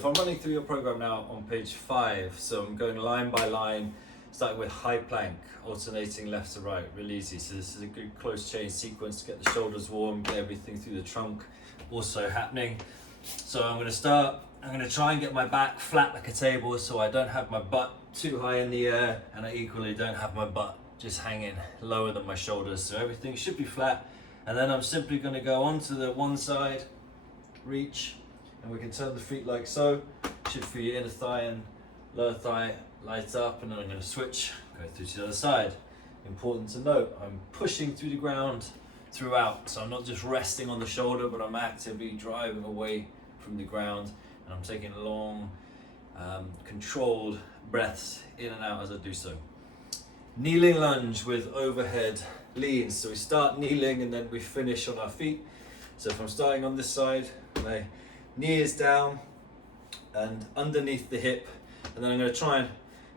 If I'm running through your program now on page 5, so I'm going line by line, starting with high plank, alternating left to right, really easy. So this is a good close chain sequence to get the shoulders warm, get everything through the trunk also happening. So I'm going to try and get my back flat like a table so I don't have my butt too high in the air, and I equally don't have my butt just hanging lower than my shoulders. So everything should be flat, and then I'm simply going to go onto the one side, reach, and we can turn the feet like so. Should feel your inner thigh and lower thigh light up, and then I'm going to switch, go through to the other side. Important to note, I'm pushing through the ground throughout, so I'm not just resting on the shoulder, but I'm actively driving away from the ground, and I'm taking long, controlled breaths in and out as I do so. Kneeling lunge with overhead leans. So we start kneeling and then we finish on our feet. So if I'm starting on this side, my knee is down and underneath the hip, and then I'm going to try and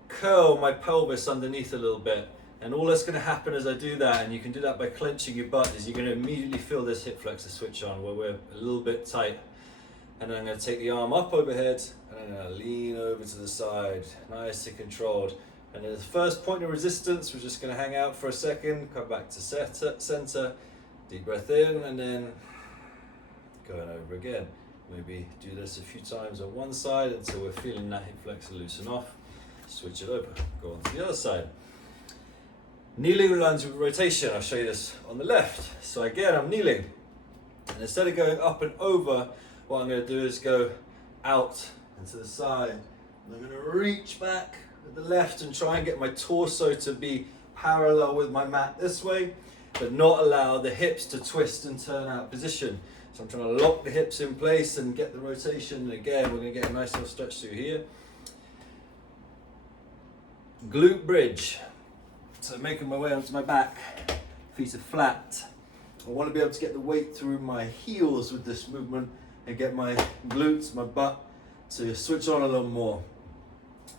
curl my pelvis underneath a little bit. And all that's going to happen as I do that, and you can do that by clenching your butt, is you're going to immediately feel this hip flexor switch on where we're a little bit tight. And then I'm going to take the arm up overhead and I'm going to lean over to the side, nice and controlled. And at the first point of resistance, we're just going to hang out for a second, come back to center, deep breath in, and then going over again. Maybe do this a few times on one side until we're feeling that hip flexor loosen off. Switch it over, go on to the other side. Kneeling lunge with rotation. I'll show you this on the left. So again, I'm kneeling, and instead of going up and over, what I'm going to do is go out and to the side. And I'm going to reach back with the left and try and get my torso to be parallel with my mat this way, but not allow the hips to twist and turn out position. So I'm trying to lock the hips in place and get the rotation. And again, we're going to get a nice little stretch through here. Glute bridge. So making my way onto my back, feet are flat. I want to be able to get the weight through my heels with this movement and get my glutes, my butt to switch on a little more.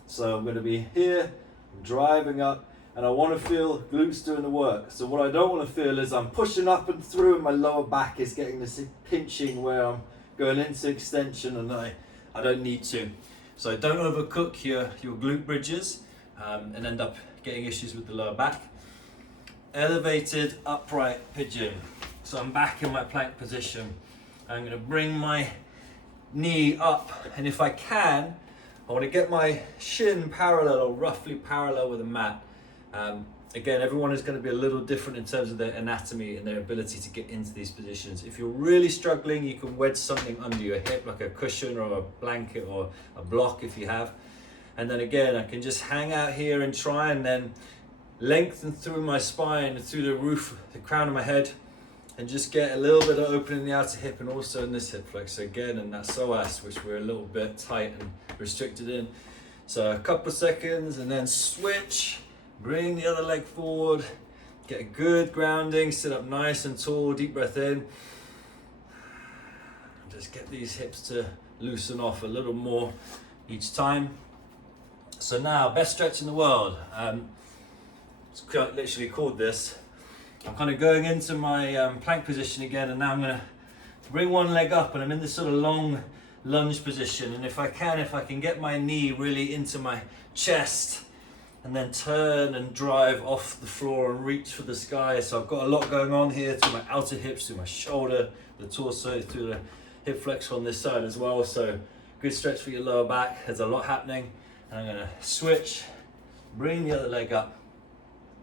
So I'm going to be here, driving up, and I want to feel glutes doing the work. So what I don't want to feel is I'm pushing up and through and my lower back is getting this pinching where I'm going into extension, and I don't need to. So don't overcook your glute bridges and end up getting issues with the lower back. Elevated upright pigeon. So I'm back in my plank position. I'm going to bring my knee up, and if I can, I want to get my shin parallel or roughly parallel with the mat. Again, everyone is going to be a little different in terms of their anatomy and their ability to get into these positions. If you're really struggling, you can wedge something under your hip, like a cushion or a blanket or a block if you have. And then again, I can just hang out here and try and then lengthen through my spine, through the roof, the crown of my head, and just get a little bit of opening in the outer hip and also in this hip flexor again, and that psoas, which we're a little bit tight and restricted in. So a couple of seconds and then switch, bring the other leg forward, get a good grounding, sit up nice and tall, deep breath in. Just get these hips to loosen off a little more each time. So now, best stretch in the world. It's quite literally called this. I'm kind of going into my plank position again, and now I'm going to bring one leg up, and I'm in this sort of long lunge position. And if I can get my knee really into my chest, and then turn and drive off the floor and reach for the sky. So I've got a lot going on here through my outer hips, through my shoulder, the torso, through the hip flexor on this side as well. So good stretch for your lower back. There's a lot happening. And I'm going to switch, bring the other leg up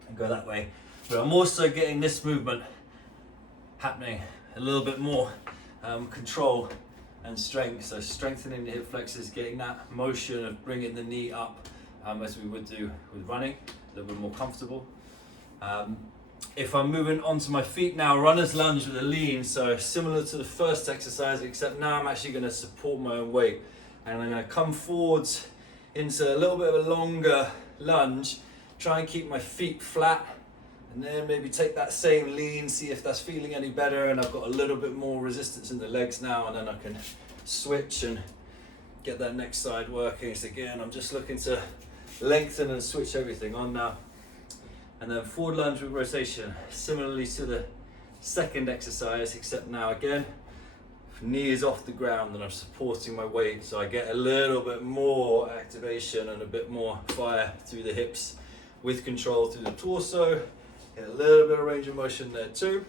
and go that way. But I'm also getting this movement happening a little bit more control and strength. So strengthening the hip flexors, getting that motion of bringing the knee up as we would do with running, a little bit more comfortable. If I'm moving onto my feet now, runner's lunge with a lean. So similar to the first exercise, except now I'm actually going to support my own weight. And I'm going to come forwards into a little bit of a longer lunge, try and keep my feet flat, and then maybe take that same lean, see if that's feeling any better, and I've got a little bit more resistance in the legs now, and then I can switch and get that next side working. So again, I'm just looking to lengthen and switch everything on now. And then forward lunge with rotation, similarly to the second exercise, except now again, knee is off the ground and I'm supporting my weight, so I get a little bit more activation and a bit more fire through the hips with control through the torso. Get a little bit of range of motion there too.